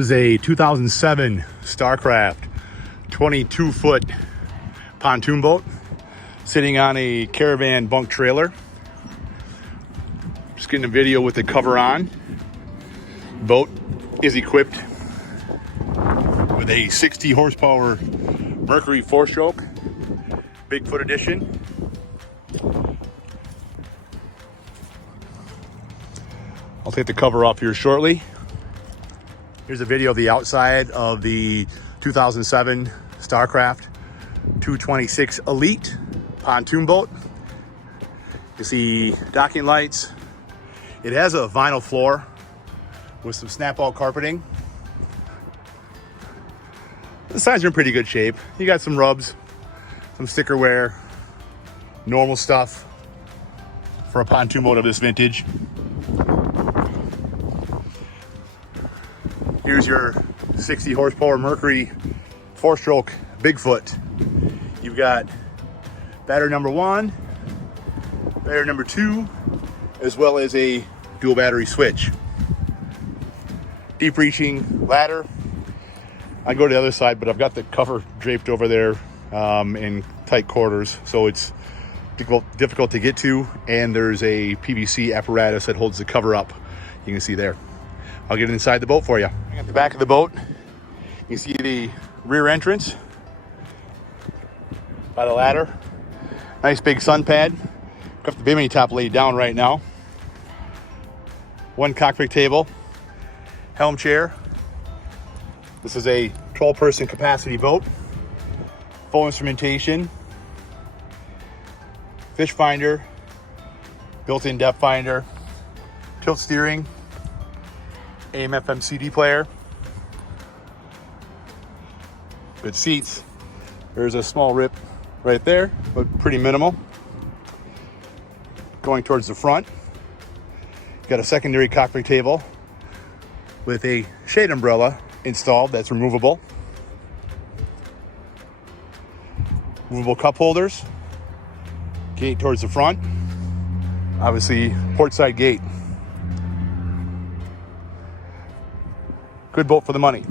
is a 2007 Starcraft 22-foot pontoon boat sitting on a caravan bunk trailer. Just getting a video with the cover on. Boat is equipped with a 60 horsepower Mercury 4-stroke Bigfoot edition. I'll take the cover off here shortly. Here's a video of the outside of the 2007 Starcraft 226 Elite pontoon boat. You see docking lights. It has a vinyl floor with some snap-out carpeting. The sides are in pretty good shape. You got some rubs, some sticker wear, normal stuff for a pontoon boat of this vintage. Here's your 60 horsepower Mercury 4-stroke Bigfoot. You've got battery number 1, battery number 2, as well as a dual battery switch. Deep reaching ladder. I go to the other side, but I've got the cover draped over there in tight quarters, so it's difficult to get to, and there's a PVC apparatus that holds the cover up. You can see there. I'll get inside the boat for you. At the back of the boat, you see the rear entrance by the ladder. Nice big sun pad. Got the bimini top laid down right now. One cockpit table, helm chair. This is a 12-person capacity boat. Full instrumentation, fish finder, built-in depth finder, tilt steering, AM/FM CD player, good seats. There's a small rip right there, but pretty minimal. Going towards the front, got a secondary cockpit table with a shade umbrella installed that's removable. Movable cup holders, gate towards the front, obviously port side gate. Good boat for the money.